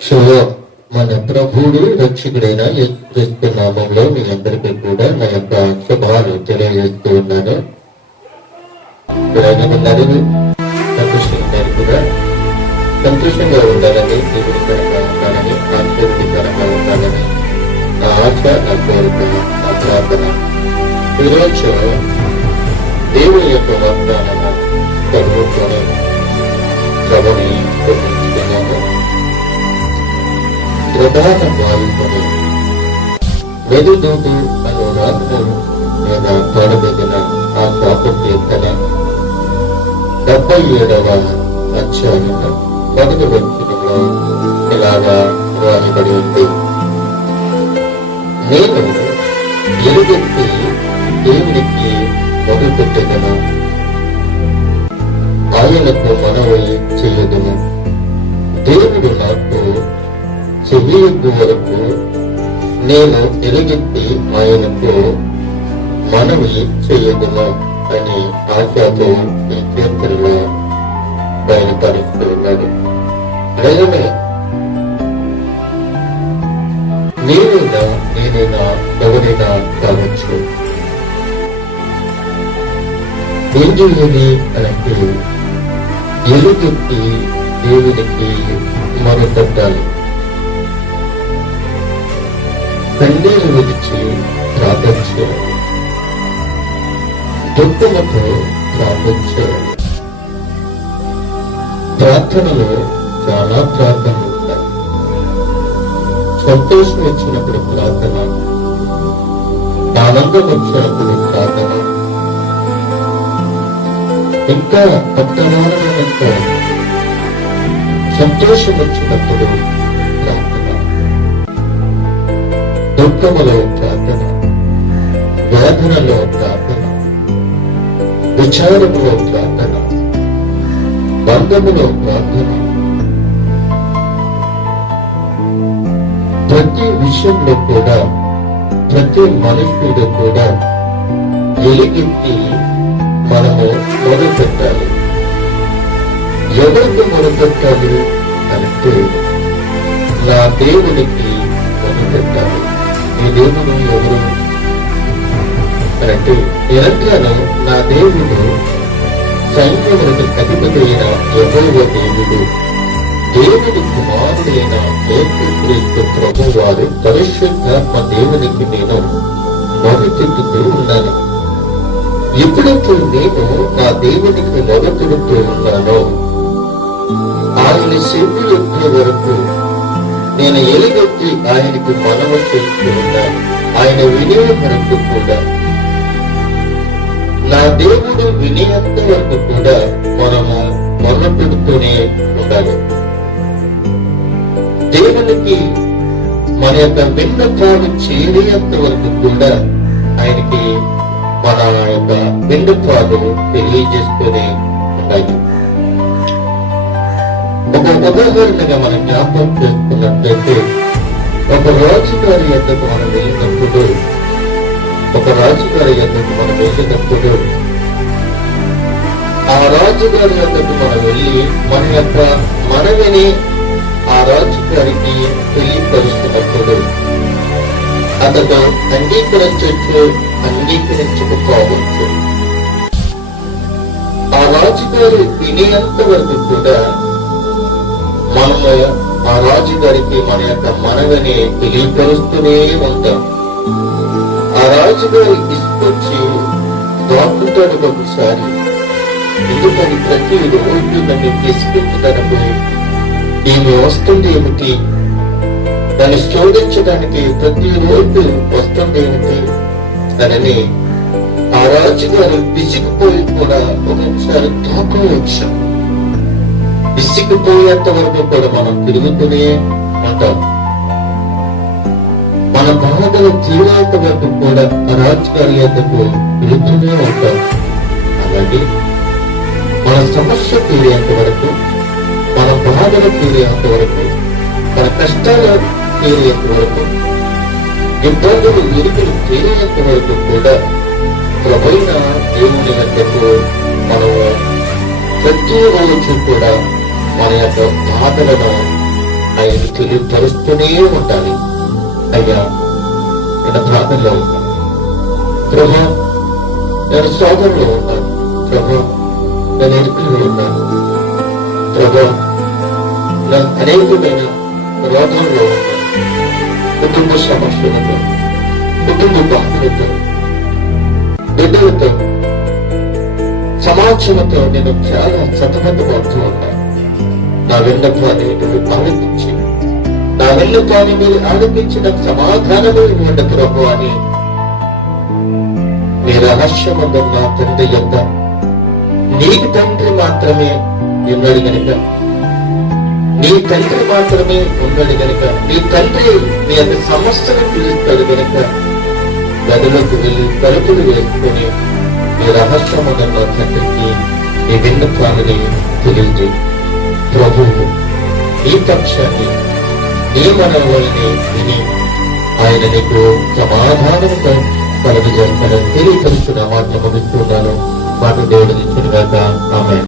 So మన ప్రభుడు రక్షకుడైన యేసుక్రీస్తు నామంలో మీ అందరికీ కూడా నా యొక్క శుభాలు తెలియజేస్తూ ఉన్నాను. మీరందరూ సంతోషించారు కూడా సంతోషంగా ఉండాలని జీవితకరంగా ఉండాలని ఆశీర్వదకరంగా ఉండాలని నా ఆశ నా కోరిక నా ప్రార్థన. ఈరోజు దేవుని యొక్క వాగ్దానం చదువుకొని చదివి ప్రధాన వాయుకొని వెలుదూదు అను రాత్రులు మీద తోడబెట్టిన ఆ శాప కీర్తన డెబ్బై ఏడవ అధ్యాయం మొదటి వ్యక్తిలో ఇలాగా రాయబడి ఉంది నేను ఎలుగెత్తి దేవునికి మొదలుపెట్టగలను ఆయనకు మనవి తెలియదు వరకు నేను ఎలుగెత్తి ఆయనకు మనవి చేయదును అని ఆశతో ఈ కీర్తనలో బయలుపరుస్తున్నాడు నిజమే నేనైనా నేనైనా ఎవరైనా కావచ్చు. ఏం చేయాలి అంటే ఎలుగెత్తి దేవునికి మొదలు పెట్టాలి కన్నీరు విడిచి ప్రార్థన చేయాలి దుఃఖముతో ప్రార్థన చేయాలి ప్రార్థనలో చాలా ప్రార్థనలు ఉంటాయి సంతోషం వచ్చినప్పుడు ప్రార్థన ఆనందం వచ్చినప్పుడు ప్రార్థన. ఇంకా పట్టణాలైనంత సంతోషం వచ్చినప్పుడు దుఃఖములో ప్రార్థన వేదనలో ప్రార్థన విచారములో ప్రార్థన బంధములో ప్రార్థన ప్రతి విషయంలో కూడా ప్రతి మనుషుడు కూడా ఎలిగెత్తి మనము మొదలు పెట్టాలి. ఎవరికి మొదలు పెట్టాలి అంటే నా దేవునికి మొదలు పెట్టాలి. నీ దేవుడు ఎవరు అంటే నిరంతరం నా దేవుడు సైన్యములకు అధిపతి అయిన యహోవ దేవుడు దేవుని కుమారుడైన యేసుక్రీస్తు ప్రభు వారు పరిశుద్ధాత్మ దేవునికి నేను మొదటెత్తుతూ ఉన్నాను ఎప్పుడైతే నేను నా దేవునికి మొదటెడుతూ ఉన్నానో ఆయన శివుడు ఎత్తే వరకు నేను ఎలుగెత్తి ఆయనకి మనము చేస్తూ ఉన్నాను ఆయన వినే వరకు కూడా. నా దేవుడు వినేంత వరకు కూడా మనము మొన్న పెడుతూనే ఉండాలి. దేవునికి మన యొక్క విన్నపాలు చేరేంత వరకు కూడా ఆయనకి మన యొక్క విన్నపాలు తెలియజేస్తూనే ఉండాలి. ఒక ఉదాహరణగా మనం జ్ఞాపకం చేసుకున్నట్లయితే ఒక రాజుగారి యొక్కకు మనం వెళ్ళినప్పుడు ఒక రాజుగారి యొక్కకు మనం వెళ్ళినప్పుడు ఆ రాజుగారి యొక్కకు మనం వెళ్ళి మన యొక్క మనవిని ఆ రాజుగారికి తెలియపరుస్తున్నప్పుడు అతను అంగీకరించవచ్చు అంగీకరించకపోవచ్చు ఆ రాజుగారు వినేంత వరకు కూడా మనము ఆ రాజుగారికి మన యొక్క మనవిని తెలియపరుస్తూనే ఉంటాం. ఆ రాజుగారు తీసుకొచ్చి దాక్కుంటాడు ఒకసారి ఎందుకని ప్రతి రోజు నన్ను తీసుకెళ్తున్నప్పుడు ఈమె వస్తుంది ఏమిటి? దాన్ని శోధించడానికి ప్రతిరోజు వస్తుంది ఏమిటి? అని ఆ రాజుగారు విసిగిపోయి కూడా ఒక్కొక్కసారి వచ్చాం విసిగిపోయేంత వరకు కూడా మనం తిరుగుతూనే ఉంటాం. మన బాధలు తీరేంత వరకు కూడా ఆ తిరుగుతూనే ఉంటాం. అలాగే మన సమస్య తీరేంత వరకు మన బాధలు తీరేంత వరకు మన కష్టాలు తీరేంత వరకు ఇబ్బందులు ఇరుకులు తీరేంత వరకు కూడా ప్రభైన దేవుని యొక్కకు మనము ప్రతి రోజు కూడా మన యొక్క బాధలను ఆయన తెలియపరుస్తూనే ఉండాలి అయ్యా నేను బాధల్లో ఉన్నాను ప్రభా నేను సోదరులో ఉన్నాను. ప్రభా నేను ఎరుకలో ఉన్నాను. ప్రభా నా అనేకమైన రోగంలో కుటుంబ సమస్యలతో కుటుంబ బాధలతో బిడ్డలతో సమాజంతో నేను చాలా సతమతమవుతూ ఉన్నాను. నా అనేటివి భావించి ఆలకించి నా విన్నపాన్ని మీరు ఆలకించి సమాధానము ఇవ్వండి ప్రభు అని. నీ రహస్యమందున్న తండ్రి యొక్క నీకు తండ్రి మాత్రమే ఉన్నాడు కనుక నీ తండ్రి మాత్రమే ఉన్నాడు కనుక నీ తండ్రి నీ యొక్క సమస్యను పిలుస్తాడు కనుక గదిలోకి వెళ్ళి తలుపులు వేసుకొని నీ రహస్యమందున్న తండ్రికి నీ విన్నపాలని తెలియజేయి. ప్రభువు. నీ పక్షాన్ని నీ మనవల్ని విని ఆయన నీకు సమాధానముగా కలుగు చేస్తాడని తెలియపరుస్తున్న మాటలు ముగిస్తున్నాను. మాట దేవుడు ఇచ్చిన ఆమె